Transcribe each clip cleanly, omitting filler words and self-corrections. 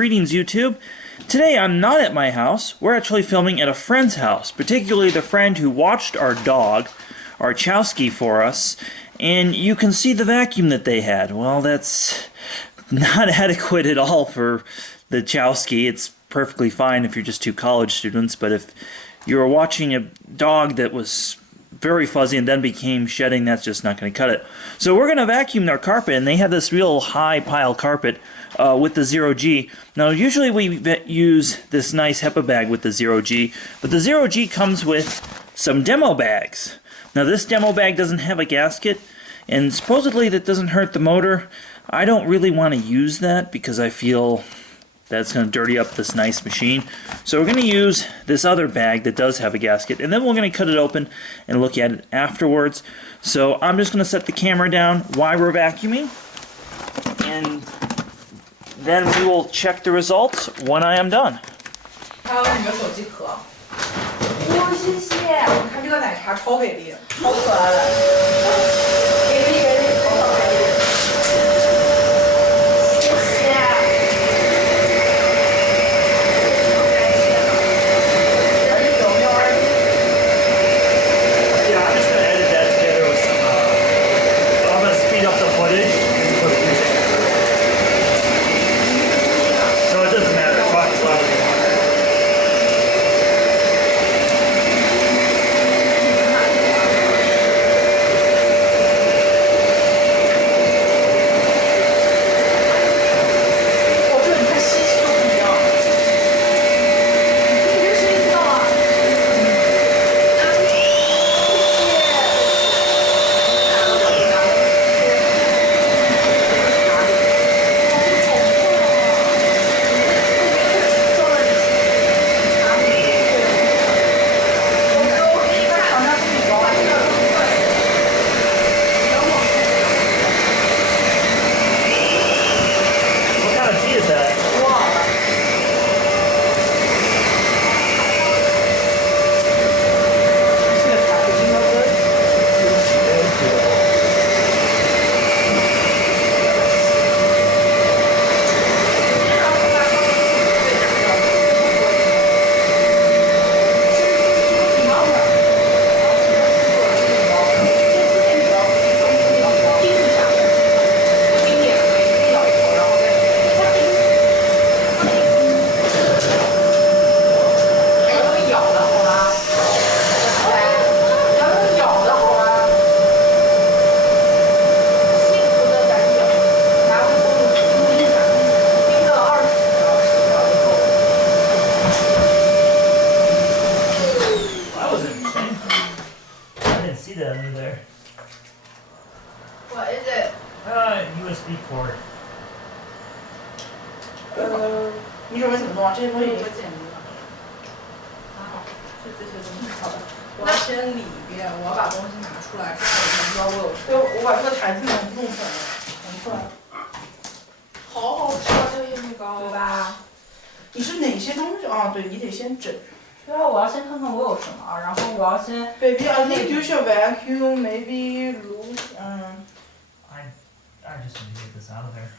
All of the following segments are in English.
Greetings YouTube. Today I'm not at my house. We're actually filming at a friend's house, particularly the friend who watched our dog, our Chowski, for us, and you can see the vacuum that they had. Well, that's not adequate at all for the Chowski. It's perfectly fine if you're just two college students, but if you were watching a dog that was very fuzzy and then became shedding, that's just not going to cut it. So we're going to vacuum their carpet, and they have this real high pile carpet with the 0G. Now usually we use this nice HEPA bag with the 0G, but the 0G comes with some demo bags. Now this demo bag doesn't have a gasket, and supposedly that doesn't hurt the motor. I don't really want to use that because I feel that's going to dirty up this nice machine. So we're going to use this other bag that does have a gasket, and then we're going to cut it open and look at it afterwards. So I'm just going to set the camera down while we're vacuuming, and then we will check the results when I am done. 还有你的手机壳，哇，谢谢！你看这个奶茶超给力，超可爱的，给力，超可爱的，谢谢。Yeah, I'm just going to edit that together with some, I'm going to speed up the footage and put music. So it doesn't matter, talk as loud as you want. Under there. What is it? USB cord. 你准备怎么做？这些东西已经剪辑了。啊，这些东西好的。我要先理一遍，我要把东西拿出来，这样我才知道我有。对，我把这个台子弄出来，弄出来。好好吃啊，这个燕麦糕，对吧？你是哪些东西啊？对，你得先整。对啊，我要先看看我有什么，然后我要先。Baby, I think you should vacuum, maybe loose. I just need to get this out of there.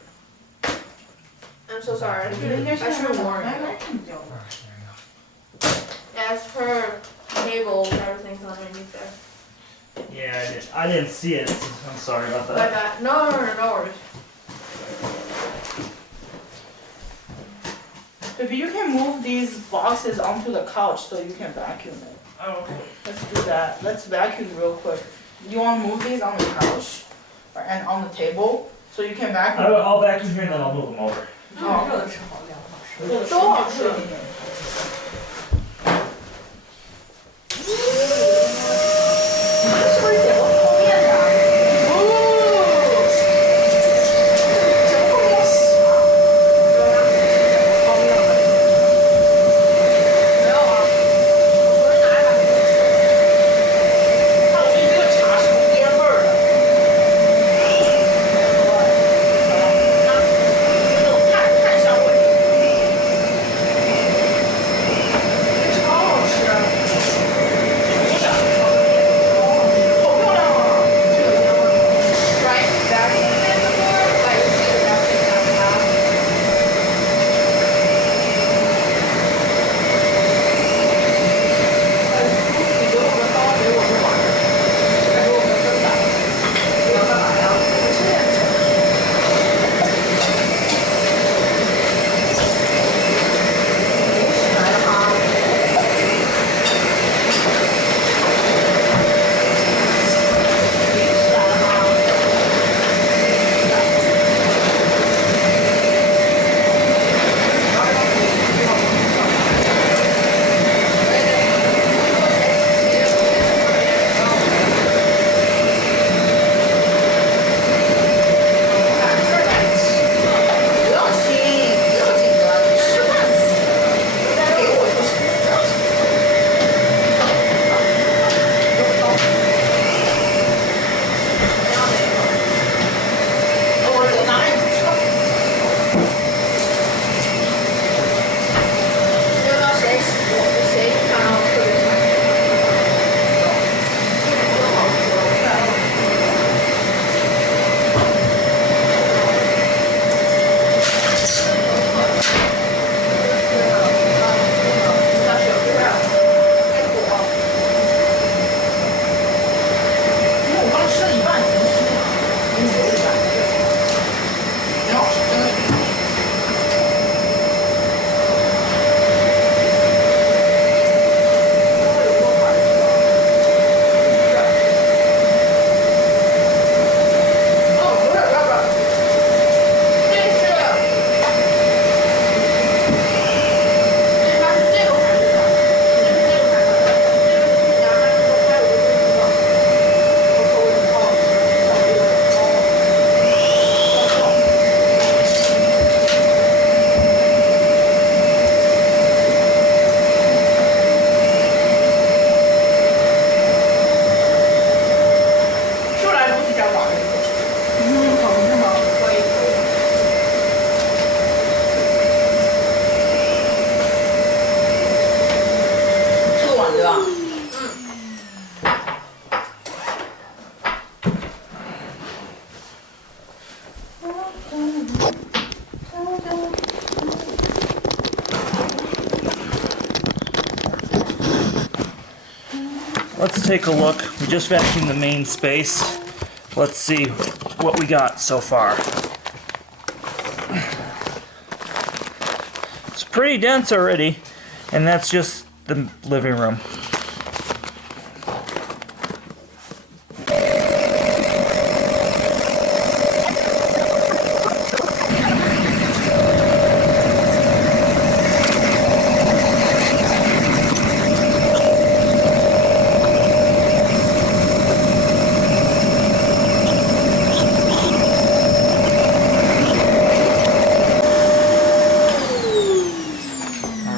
I'm so sorry. I should warn you. As per cable, everything's underneath there. Yeah, I didn't see it. I'm sorry about that. Like that. No worries. Baby, you can move these boxes onto the couch so you can vacuum it. Oh, okay. Let's do that. Let's vacuum real quick. You want to move these on the couch and on the table so you can vacuum? I'll vacuum here and then I'll move them over. 热的吃好，2个小时。都好吃。是不是剪过泡面的？怎么会没有洗啊？剪过泡面的。没有啊，我昨天拿来买的。看我对这个茶是不烟味儿的。这种炭香味。let's take a look. We just vacuumed the main space. Let's see what we got so far. It's pretty dense already, and that's just the living room.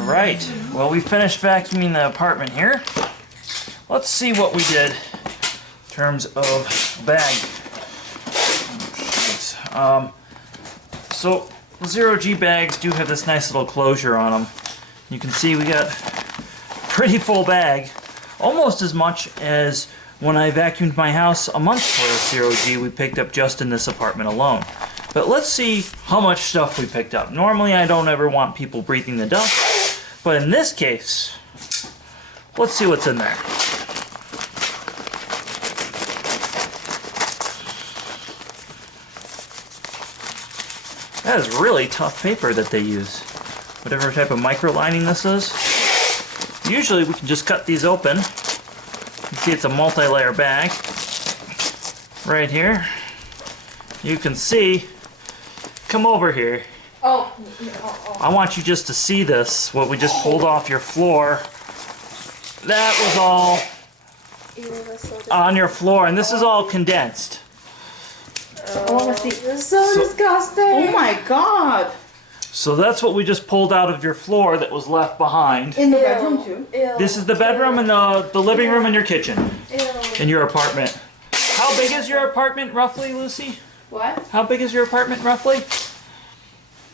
Alright, well, we finished vacuuming the apartment here. Let's see what we did in terms of bag. So, the 0G bags do have this nice little closure on them. You can see we got a pretty full bag, almost as much as when I vacuumed my house a month worth of 0G we picked up just in this apartment alone. But let's see how much stuff we picked up. Normally I don't ever want people breathing the dust, but in this case, let's see what's in there. That is really tough paper that they use. Whatever type of microlining this is. Usually we can just cut these open. You can see it's a multi-layer bag. Right here. You can see, come over here. Oh. I want you just to see this, what we just pulled off your floor. That was all on your floor, and this is all condensed. I want to see. This is so disgusting. Oh my god! So that's what we just pulled out of your floor that was left behind. In the bedroom too? Ew. This is the bedroom and the living room and your kitchen Ew. in your apartment. How big is your apartment roughly, Lucy? What? How big is your apartment roughly?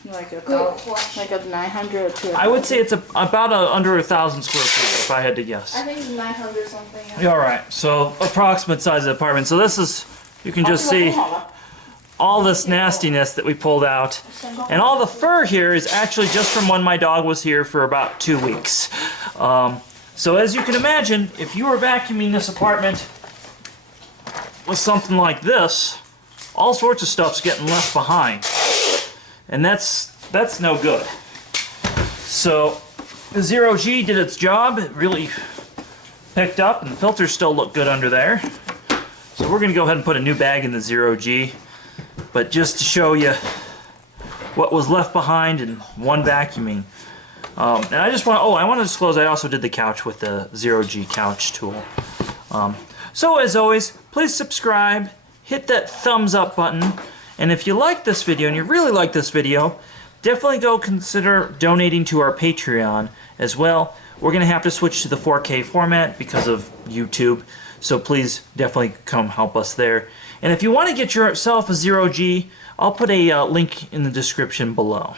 Like a Good question. like a 900 to. I would say it's about under 1,000 square feet if I had to guess. I think it's 900 something. Yeah, all right. So approximate size of the apartment. So this is, you can just see all this nastiness that we pulled out. And all the fur here is actually just from when my dog was here for about 2 weeks. So as you can imagine, if you were vacuuming this apartment with something like this, all sorts of stuff's getting left behind. And that's no good. So the 0G did its job. It really picked up, and the filters still look good under there. So we're going to go ahead and put a new bag in the 0G. But just to show you what was left behind in one vacuuming. And I just want to disclose I also did the couch with the 0G couch tool. So as always, please subscribe, hit that thumbs up button, and if you like this video and you really like this video, definitely go consider donating to our Patreon as well. We're going to have to switch to the 4K format because of YouTube, so please definitely come help us there. And if you want to get yourself a 0G, I'll put a link in the description below.